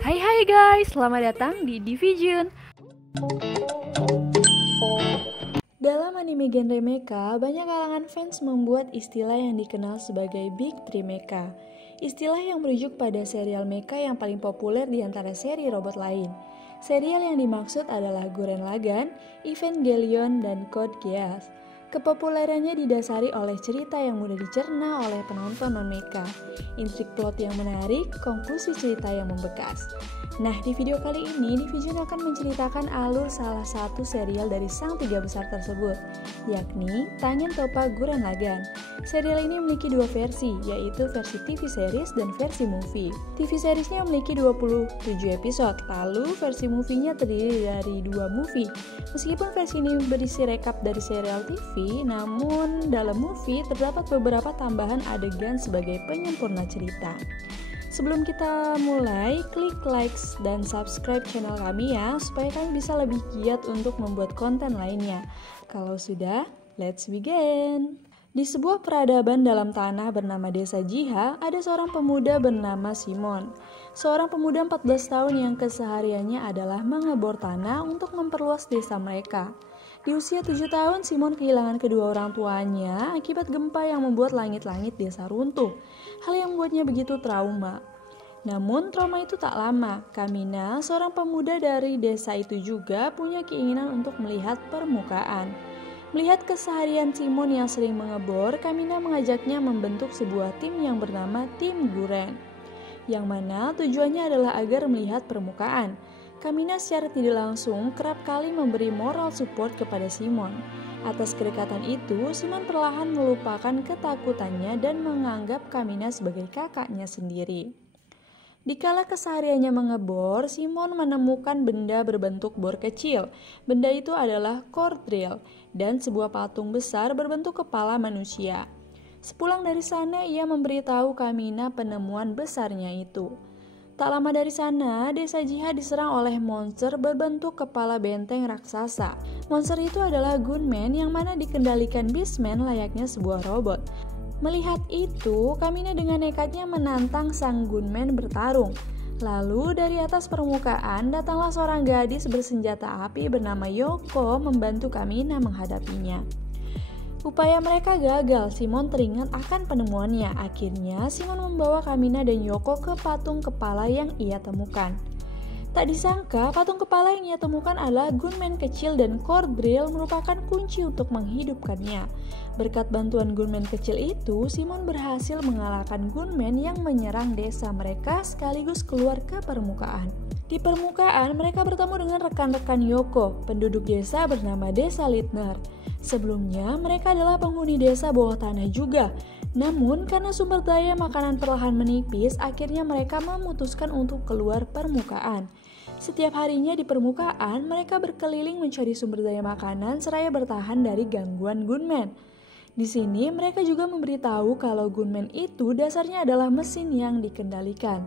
Hai guys, selamat datang di Division. Dalam anime genre mecha, banyak kalangan fans membuat istilah yang dikenal sebagai Big Three Mecha. Istilah yang merujuk pada serial mecha yang paling populer di antara seri robot lain. Serial yang dimaksud adalah Gurren Lagann, Evangelion, dan Code Geass. Kepopulerannya didasari oleh cerita yang mudah dicerna oleh penonton non-mecha, intrik plot yang menarik, konklusi cerita yang membekas. Nah, di video kali ini, Division akan menceritakan alur salah satu serial dari sang tiga besar tersebut, yakni Tangen Toppa Gurren Lagann. Serial ini memiliki dua versi, yaitu versi TV series dan versi movie. TV seriesnya memiliki 27 episode, lalu versi movie-nya terdiri dari 2 movie. Meskipun versi ini berisi rekap dari serial TV, namun dalam movie terdapat beberapa tambahan adegan sebagai penyempurna cerita. Sebelum kita mulai, klik like dan subscribe channel kami ya, supaya kami bisa lebih giat untuk membuat konten lainnya. Kalau sudah, let's begin! Di sebuah peradaban dalam tanah bernama Desa Jiha, ada seorang pemuda bernama Simon. Seorang pemuda 14 tahun yang kesehariannya adalah mengebor tanah untuk memperluas desa mereka. Di usia 7 tahun, Simon kehilangan kedua orang tuanya akibat gempa yang membuat langit-langit desa runtuh. Hal yang membuatnya begitu trauma. Namun, trauma itu tak lama. Kamina, seorang pemuda dari desa itu juga punya keinginan untuk melihat permukaan. Melihat keseharian Simon yang sering mengebor, Kamina mengajaknya membentuk sebuah tim yang bernama Tim Gurren, yang mana tujuannya adalah agar melihat permukaan. Kamina secara tidak langsung kerap kali memberi moral support kepada Simon. Atas kedekatan itu, Simon perlahan melupakan ketakutannya dan menganggap Kamina sebagai kakaknya sendiri. Dikala kesehariannya mengebor, Simon menemukan benda berbentuk bor kecil. Benda itu adalah core drill dan sebuah patung besar berbentuk kepala manusia. Sepulang dari sana, ia memberitahu Kamina penemuan besarnya itu. Tak lama dari sana, Desa Jiha diserang oleh monster berbentuk kepala benteng raksasa. Monster itu adalah Gunman yang mana dikendalikan Beastman layaknya sebuah robot. Melihat itu, Kamina dengan nekatnya menantang sang Gunman bertarung. Lalu dari atas permukaan datanglah seorang gadis bersenjata api bernama Yoko membantu Kamina menghadapinya. Upaya mereka gagal, Simon teringat akan penemuannya. Akhirnya, Simon membawa Kamina dan Yoko ke patung kepala yang ia temukan. Tak disangka, patung kepala yang ia temukan adalah Gunman kecil dan core drill merupakan kunci untuk menghidupkannya. Berkat bantuan Gunman kecil itu, Simon berhasil mengalahkan Gunman yang menyerang desa mereka sekaligus keluar ke permukaan. Di permukaan, mereka bertemu dengan rekan-rekan Yoko, penduduk desa bernama Desa Littner. Sebelumnya, mereka adalah penghuni desa bawah tanah juga. Namun, karena sumber daya makanan perlahan menipis, akhirnya mereka memutuskan untuk keluar permukaan. Setiap harinya di permukaan, mereka berkeliling mencari sumber daya makanan seraya bertahan dari gangguan Gunman. Di sini, mereka juga memberitahu kalau Gunman itu dasarnya adalah mesin yang dikendalikan.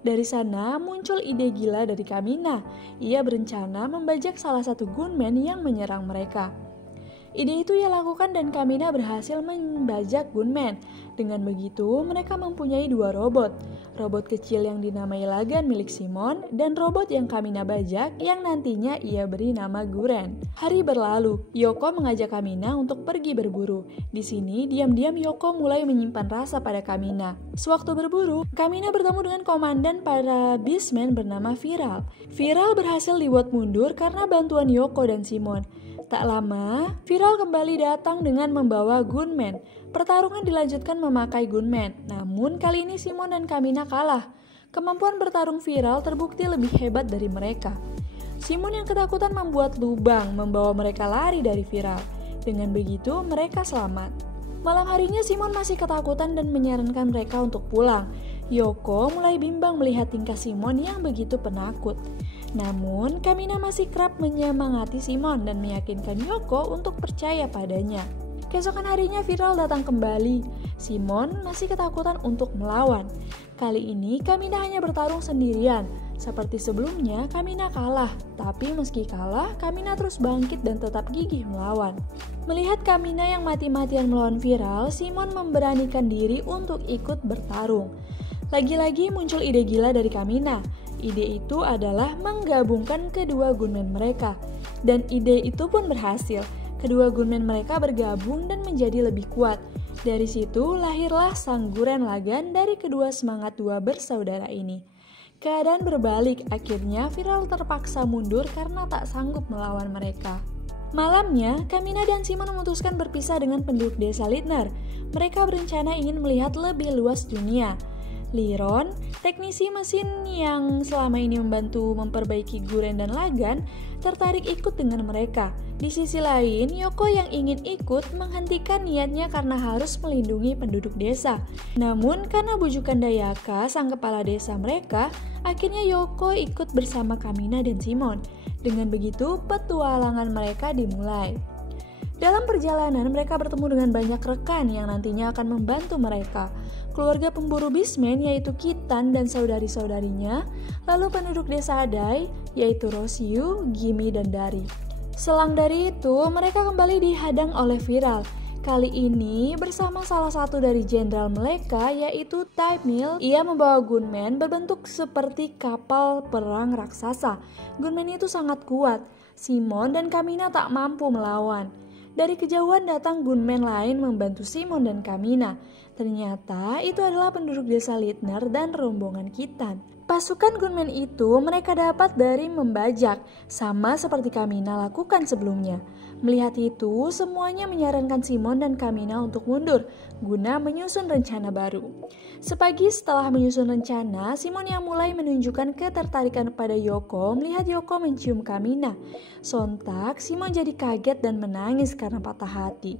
Dari sana muncul ide gila dari Kamina. Ia berencana membajak salah satu Gunman yang menyerang mereka. Ide itu ia lakukan dan Kamina berhasil membajak Gunman. Dengan begitu, mereka mempunyai 2 robot. Robot kecil yang dinamai Lagann milik Simon dan robot yang Kamina bajak yang nantinya ia beri nama Gurren. Hari berlalu, Yoko mengajak Kamina untuk pergi berburu. Di sini, diam-diam Yoko mulai menyimpan rasa pada Kamina. Sewaktu berburu, Kamina bertemu dengan komandan para Beastman bernama Viral. Viral berhasil dibuat mundur karena bantuan Yoko dan Simon. Tak lama, Viral kembali datang dengan membawa Gunman. Pertarungan dilanjutkan memakai Gunman, namun kali ini Simon dan Kamina kalah. Kemampuan bertarung Viral terbukti lebih hebat dari mereka. Simon yang ketakutan membuat lubang, membawa mereka lari dari Viral. Dengan begitu, mereka selamat. Malam harinya Simon masih ketakutan dan menyarankan mereka untuk pulang. Yoko mulai bimbang melihat tingkah Simon yang begitu penakut. Namun, Kamina masih kerap menyemangati Simon dan meyakinkan Yoko untuk percaya padanya. Keesokan harinya Viral datang kembali. Simon masih ketakutan untuk melawan. Kali ini Kamina hanya bertarung sendirian. Seperti sebelumnya, Kamina kalah. Tapi meski kalah, Kamina terus bangkit dan tetap gigih melawan. Melihat Kamina yang mati-matian melawan Viral, Simon memberanikan diri untuk ikut bertarung. Lagi-lagi muncul ide gila dari Kamina. Ide itu adalah menggabungkan kedua gunmen mereka. Dan ide itu pun berhasil. Kedua gunmen mereka bergabung dan menjadi lebih kuat. Dari situ lahirlah sang Gurren Lagann dari kedua semangat dua bersaudara ini. Keadaan berbalik, akhirnya Viral terpaksa mundur karena tak sanggup melawan mereka. Malamnya, Kamina dan Simon memutuskan berpisah dengan penduduk desa Littner. Mereka berencana ingin melihat lebih luas dunia. Liron, teknisi mesin yang selama ini membantu memperbaiki Gurren dan Lagann, tertarik ikut dengan mereka. Di sisi lain, Yoko yang ingin ikut menghentikan niatnya karena harus melindungi penduduk desa. Namun, karena bujukan Dayaka, sang kepala desa mereka, akhirnya Yoko ikut bersama Kamina dan Simon. Dengan begitu, petualangan mereka dimulai. Dalam perjalanan, mereka bertemu dengan banyak rekan yang nantinya akan membantu mereka. Keluarga pemburu Beastman yaitu Kitan dan saudari-saudarinya, lalu penduduk desa Adai yaitu Rosyu, Gimi, dan Dari. Selang dari itu, mereka kembali dihadang oleh Viral. Kali ini bersama salah satu dari jenderal mereka yaitu Type Mill. Ia membawa gunmen berbentuk seperti kapal perang raksasa. Gunmen itu sangat kuat. Simon dan Kamina tak mampu melawan. Dari kejauhan datang gunmen lain membantu Simon dan Kamina. Ternyata itu adalah penduduk desa Littner dan rombongan Kitan. Pasukan gunmen itu mereka dapat dari membajak, sama seperti Kamina lakukan sebelumnya. Melihat itu, semuanya menyarankan Simon dan Kamina untuk mundur, guna menyusun rencana baru. Sepagi setelah menyusun rencana, Simon yang mulai menunjukkan ketertarikan pada Yoko melihat Yoko mencium Kamina. Sontak, Simon jadi kaget dan menangis karena patah hati.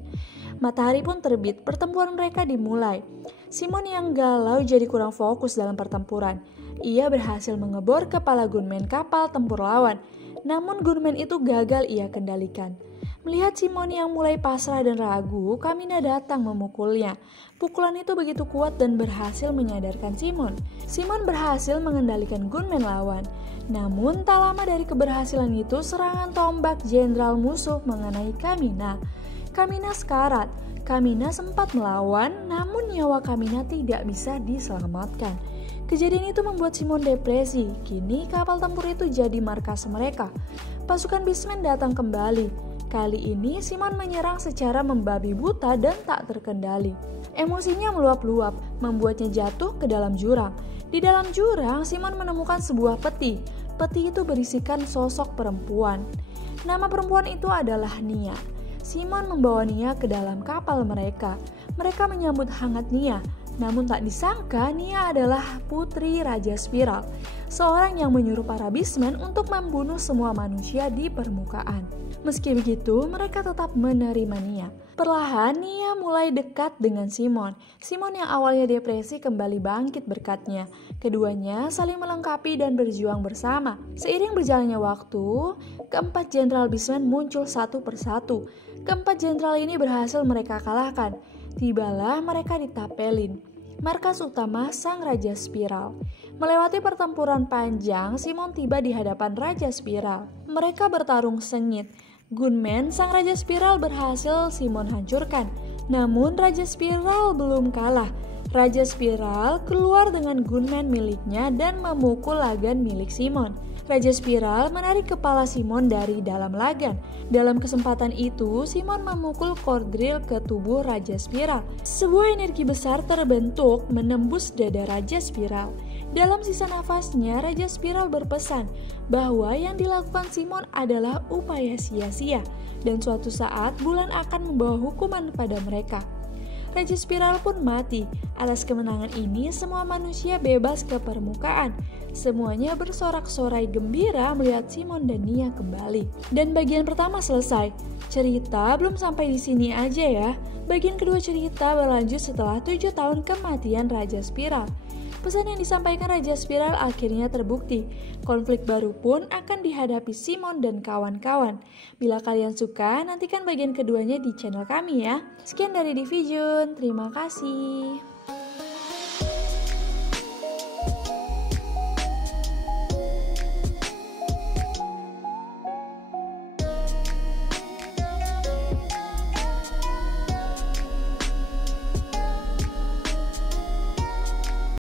Matahari pun terbit, pertempuran mereka dimulai. Simon yang galau jadi kurang fokus dalam pertempuran. Ia berhasil mengebor kepala gunmen kapal tempur lawan, namun gunmen itu gagal ia kendalikan. Melihat Simon yang mulai pasrah dan ragu, Kamina datang memukulnya. Pukulan itu begitu kuat dan berhasil menyadarkan Simon. Simon berhasil mengendalikan gunmen lawan. Namun tak lama dari keberhasilan itu, serangan tombak jenderal musuh mengenai Kamina. Kamina sekarat. Kamina sempat melawan, namun nyawa Kamina tidak bisa diselamatkan. Kejadian itu membuat Simon depresi. Kini kapal tempur itu jadi markas mereka. Pasukan Beastman datang kembali. Kali ini Simon menyerang secara membabi buta dan tak terkendali. Emosinya meluap-luap, membuatnya jatuh ke dalam jurang. Di dalam jurang, Simon menemukan sebuah peti. Peti itu berisikan sosok perempuan. Nama perempuan itu adalah Nia. Simon membawa Nia ke dalam kapal mereka. Mereka menyambut hangat Nia. Namun tak disangka Nia adalah putri Raja Spiral, seorang yang menyuruh para Beastman untuk membunuh semua manusia di permukaan. Meski begitu, mereka tetap menerima Nia. Perlahan Nia mulai dekat dengan Simon. Simon yang awalnya depresi kembali bangkit berkatnya. Keduanya saling melengkapi dan berjuang bersama. Seiring berjalannya waktu, keempat jenderal Beastman muncul satu persatu. Keempat jenderal ini berhasil mereka kalahkan. Tibalah mereka di Tapelin, markas utama sang Raja Spiral. Melewati pertempuran panjang, Simon tiba di hadapan Raja Spiral. Mereka bertarung sengit. Gunmen sang Raja Spiral berhasil Simon hancurkan. Namun Raja Spiral belum kalah. Raja Spiral keluar dengan gunmen miliknya dan memukul Lagann milik Simon. Raja Spiral menarik kepala Simon dari dalam Lagann. Dalam kesempatan itu, Simon memukul Cordrill ke tubuh Raja Spiral. Sebuah energi besar terbentuk menembus dada Raja Spiral. Dalam sisa nafasnya, Raja Spiral berpesan bahwa yang dilakukan Simon adalah upaya sia-sia dan suatu saat bulan akan membawa hukuman pada mereka. Raja Spiral pun mati. Atas kemenangan ini, semua manusia bebas ke permukaan. Semuanya bersorak-sorai gembira melihat Simon dan Nia kembali. Dan bagian pertama selesai. Cerita belum sampai di sini aja ya. Bagian kedua cerita berlanjut setelah 7 tahun kematian Raja Spiral. Pesan yang disampaikan Raja Spiral akhirnya terbukti. Konflik baru pun akan dihadapi Simon dan kawan-kawan. Bila kalian suka, nantikan bagian keduanya di channel kami ya. Sekian dari Division, terima kasih.